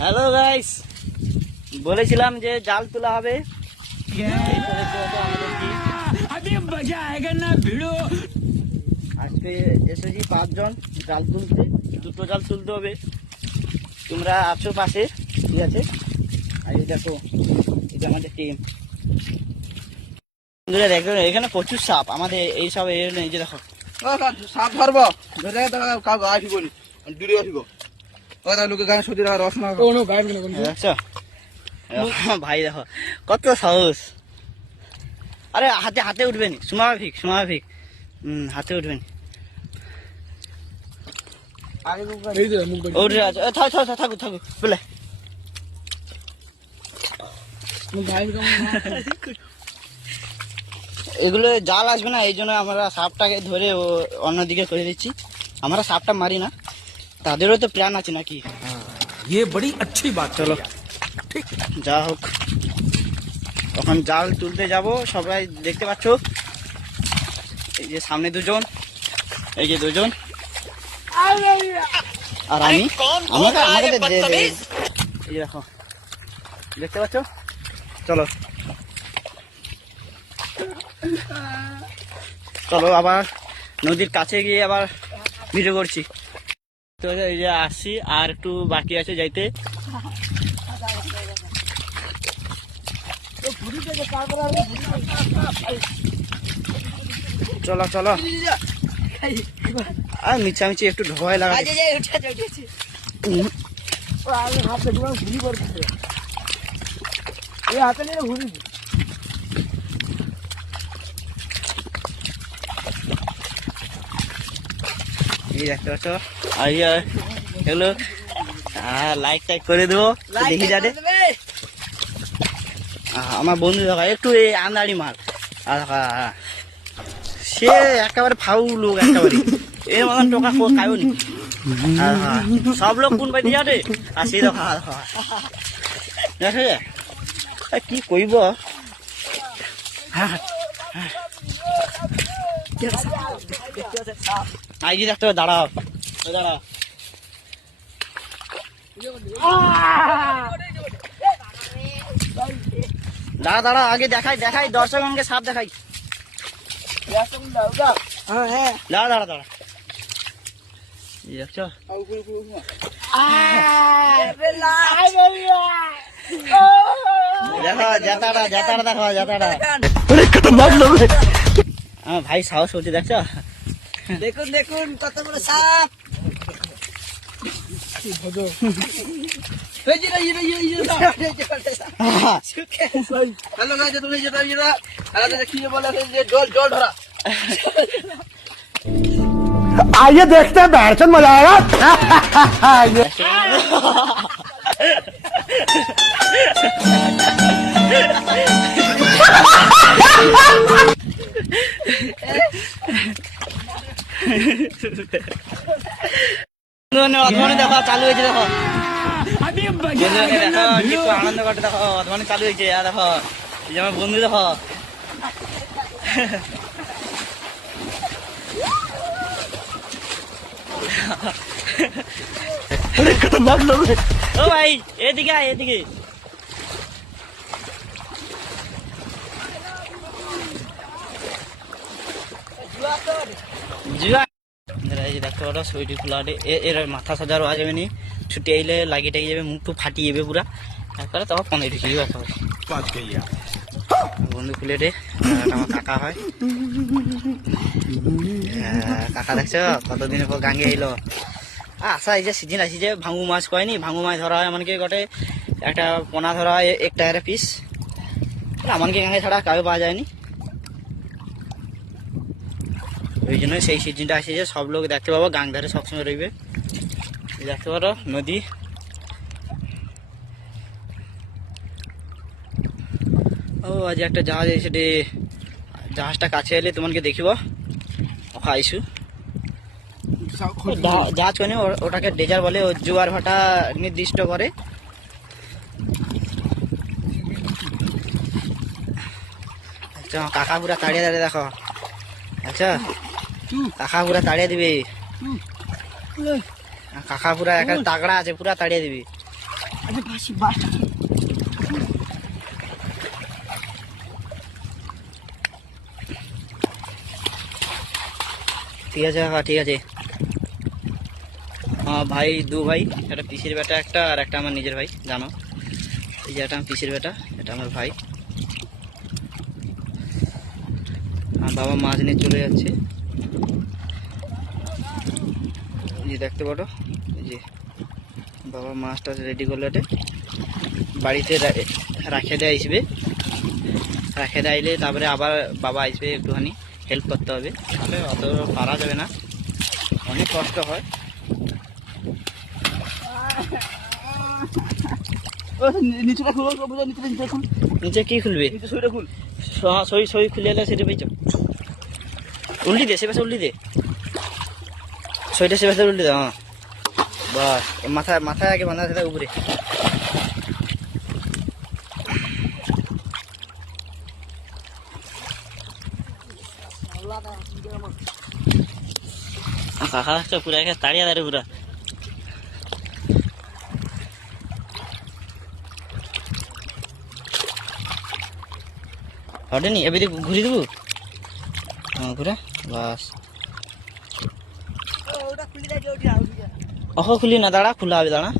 Hello guys, বলেছিলাম যে জাল তোলা হবে। আজকে এসেছি 5 জন জাল তুলতে, 2টো জাল তুলতে হবে। তোমরা আছো পাশে, ঠিক আছে? আর এই দেখো, এটা আমাদের টিম। দেখো এখানে প্রচুর সাপ, আমাদের এই সব এই যে দেখো সাপ ধরবো, ধরে কাউ আসি বলি দূরে আসিব লোকে গান সত্যি রসনা দেখছো ভাই, দেখো কত সাহস। আরে হাতে হাতে উঠবেন, সুমাভিক হাতে উঠবেন। থাকুক বলে এগুলো জাল আসবে না, এই জন্য আমরা সাপটাকে ধরে অন্যদিকে করে দিচ্ছি। আমরা সাপটা মারি না, তাদেরও তো প্ল্যান আছে নাকি। ये बड़ी अच्छी बात। চলো যা হোক, তখন জাল তুলতে যাব। সবাই দেখতে পাচ্ছ, এই যে সামনে 2 জন, এই যে 2 জন, আর আমি। আমাকে এই যে দেখো, দেখতে পাচ্ছ? চলো চলো আবার নদীর কাছে গিয়ে আবার ভিডিও করছি। তো এই যে আসছি, আর একটু বাকি আছে যাইতে। চলো চলো, আর মিছামিছি একটু ভয় লাগা। এই দেখতে পাচ্ছ, আর এগুলো লাইক টাইক করে দেবো, দেখি যাতে। আমার বন্ধু দেখা একটু এই আন্দাড়ি মার, সে একেবারে ফাউল লোক, একেবারে এর মতন টোকা খায়নি। সব লোক কোন পাইতে যাবে, আর সেই দেখা দেখে কি কইব। আইজি দেখতে হবে, দাঁড়াও দাঁড়াও, দাঁড়া আগে দেখাই দর্শকগণকে সাপ দেখাই। দাঁড়া দেখছো, দেখো জাতাটা দেখো, জাতাটা আমার ভাই সাহস হচ্ছে, দেখছো? দেখুন কত বড় সাপ। হ্যালো গাইস, তুমি যেটা কি বলে যে জল ধরা। आइए देखते हैं, बैठन मजा आएगा। দেখো চালু হয়েছে, দেখো দেখো আনন্দ করতে, দেখো অধমানে চালু হয়েছে। আর দেখো এই যে আমার বন্ধু, দেখো ও ভাই এদিকে আয়, এদিকে। দেখতে পারো শরীর খোলা, এর মাথা সাজারও আ যাবে নি, ছুটি আইলে লাগিয়ে টাকি যাবে, মুখ টুক ফাটিয়ে যাবে পুরা, তারপরে তখন 15 ঢুকে যাবে একেবারে। বন্ধু খুলে রে, আমার কাকা হয়। কাকা দেখছো কতদিনের পর গাঙ্গে এলো। আচ্ছা এই যে সিজন আসি যে ভাঙু মাছ কয়নি, ভাঙু মাছ ধরা হয় এমনকি গটে একটা পোনা ধরা হয় 1 টাকার পিস। এমনকি গাঙ্গে ছাড়া কাউ পাওয়া যায়নি, ওই জন্য সেই সিজনটা আসে যে সব লোক দেখতে পাবো, গাং ধারে সবসময় রইবে। দেখতে পারো নদী, ও আজ একটা জাহাজ এসে, জাহাজটা কাছে এলে তোমাকে দেখিব। আইসু জাহাজ কোনে, ওটাকে ডেজার বলে, ও জোয়ার ভাটা নির্দিষ্ট করে। আচ্ছা কাকা পুরা তাড়িয়ে দাঁড়িয়ে দেখো আচ্ছা কাকা পুরা তাড়িয়ে দিবি কাকা পুরা একটা তাগড়া আছে পুরা তাড়িয়ে দিবি ঠিক আছে কাকা ঠিক আছে ভাই দু ভাই একটা পিসির বেটা একটা আর একটা আমার নিজের ভাই জানো এই যে এটা আমার পিসির বেটা এটা আমার ভাই আর বাবা মাছ নিয়ে চলে যাচ্ছে এই যে দেখতে পারো এই যে বাবা মাছটা রেডি করলে বাড়িতে রাখে দেয় আসবে রাখে দেয়লে তারপরে আবার বাবা আসবে একটুখানি হেল্প করতে হবে তাহলে অত পারা যাবে না অনেক কষ্ট হয় নিচুটা খুলো নিচে খুল নিচে কি খুলবে নিচে সইটা খুল সই সই খুলে এলে সেটা পেয়েছ উল্টি দে সে পাশে উল্টি দে সইটা সে পাশে উল্টি দে হ্যাঁ বাস মাথায় মাথায় আগে বাঁধা থাকে উপরে কাকা তো পুরা একে তাড়িয়ে দাঁড়িয়ে পুরা হটেনি এবার ঘুরি দেবো হ্যাঁ ঘুরে বাস অহ খুলি না দাঁড়া খোলা হবে দাঁড়া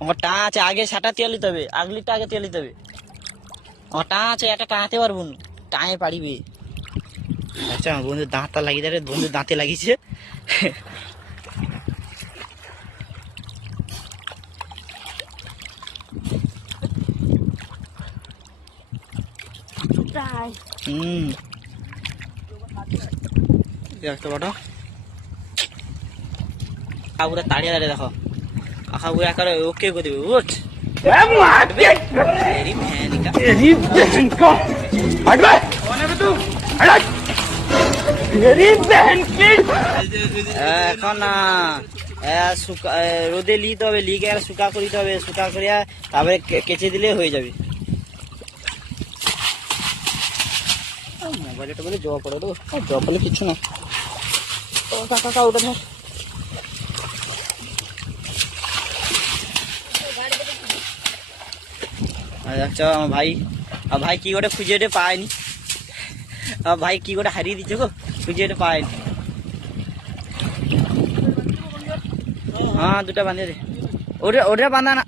আমার টা আছে আগে সাটা তেল নিতে হবে আগলিটা আগে তেল নিতে হবে আমার টা আছে একটা টাঁতে পারবো না টাঁয়ে পারিবি আচ্ছা আমার বন্ধু দাঁতটা লাগিয়ে দেয় বন্ধু দাঁতে লাগিয়েছে দেখতে পাঠো কাকুরা তাড়িয়ে দাঁড়িয়ে দেখো কাকুরা একারে ওকে করে দেবে উঠ এখন না রোদে লিতে হবে লিগে শুকা করিতে হবে শুকা করিয়া তারপরে কেচে দিলে হয়ে যাবে মোবাইলটা বলে জবা পড়ে তো জবা পড়লে কিছু না কাকা ওটা ধর আচ্ছা আমার ভাই কি করে খুঁজে এটা পায়নি আমার ভাই কি করে হারিয়ে দিচ্ছে গো খুঁজে এটা পায়নি হ্যাঁ দুটা বাঁধে দে ওটা বাঁধা না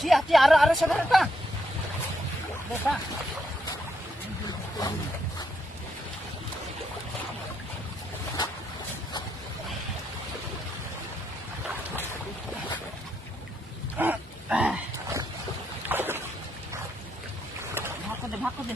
ঠিক আছে আরো সাধারণ ভাগ করে দে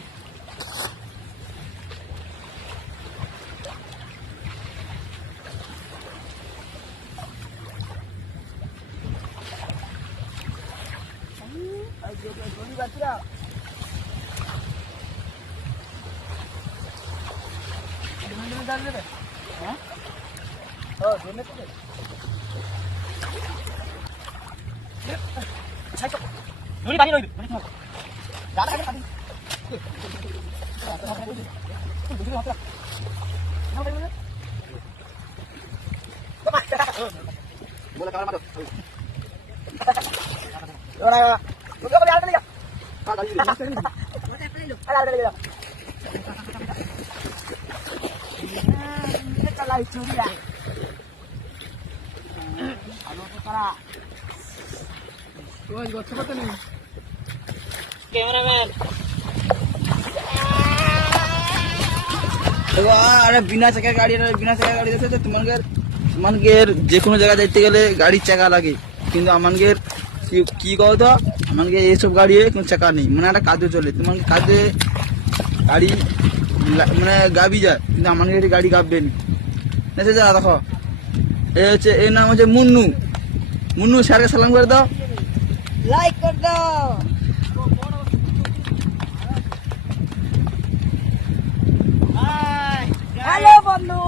নুনি পানি রইবে बोला काल मारो ক্যামেরাম্যান আরে বিনা চাকার গাড়ি দেখতে তোমাদের যে কোনো জায়গায় যাইতে গেলে গাড়ির চাকা লাগে, কিন্তু আমাদের কি কও তো আমাদের এইসব গাড়ি কোনো চাকা নেই, মানে একটা কাজে চলে, তোমার কাজে গাড়ি মানে গাবি যায়, কিন্তু আমাদের গাড়ি গাববে না। যা দেখো এর নাম হচ্ছে মুন্নু। মুন্নু স্যারকে সালাম করে দাও, লাইক করে দাও। হ্যালো বন্ধু,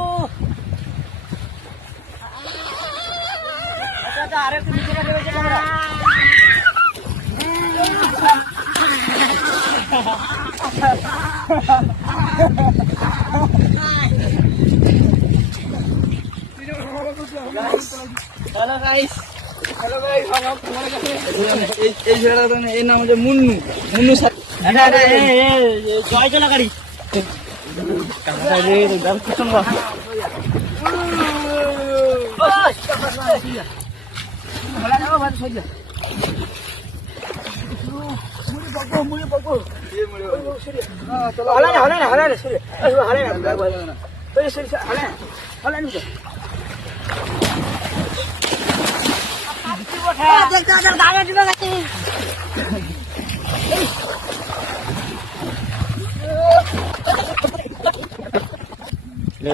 আরে তুমি হ্যালো গাইস, এই ছেলেটা এর নাম হচ্ছে মুন্নু। মুন্নু স্যার জয় চলা গাড়ি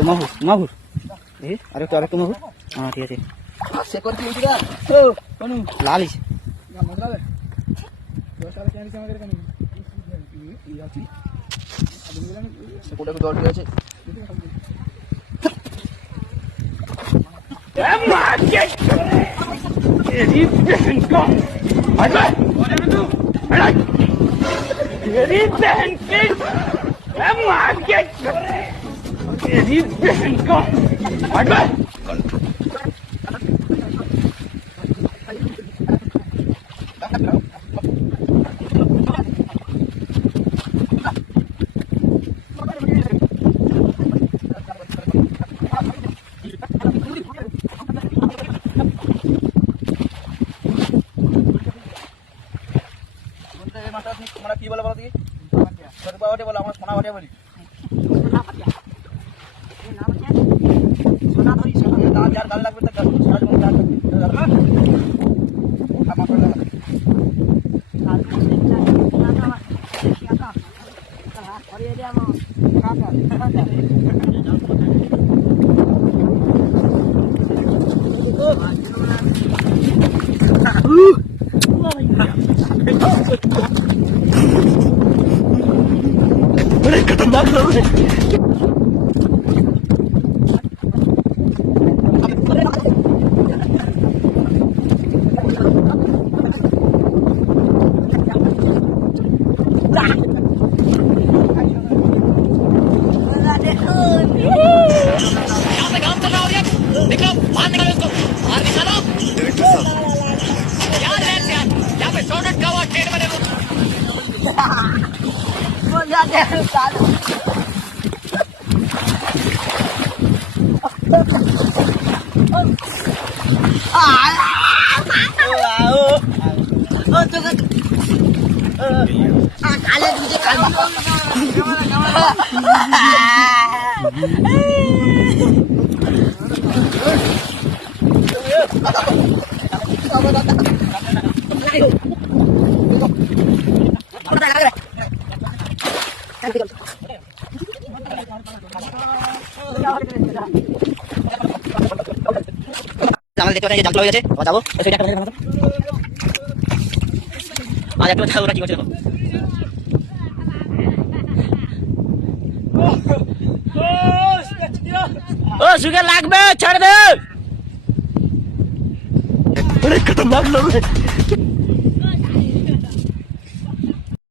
মাহুর মাহুর আরেকটু আরেকটু মাহুর। হ্যাঁ ঠিক আছে, সে করতে লালিস কোটা দল আছে তোমরা কি বলে বলো দেখি, বলো আমার সোনা ভাটিয়া বলি। যার গাল লাগবে তার সারা জীবন গাল লাগবে। আমাদের দেখতে পাচ্ছি জাম হয়ে গেছে, যাবো সেটা একটা দেখাবো। আজ একটু যাবো, ওরা কি করছে দেখো। ও সুগে লাগবে, ছাড় দে।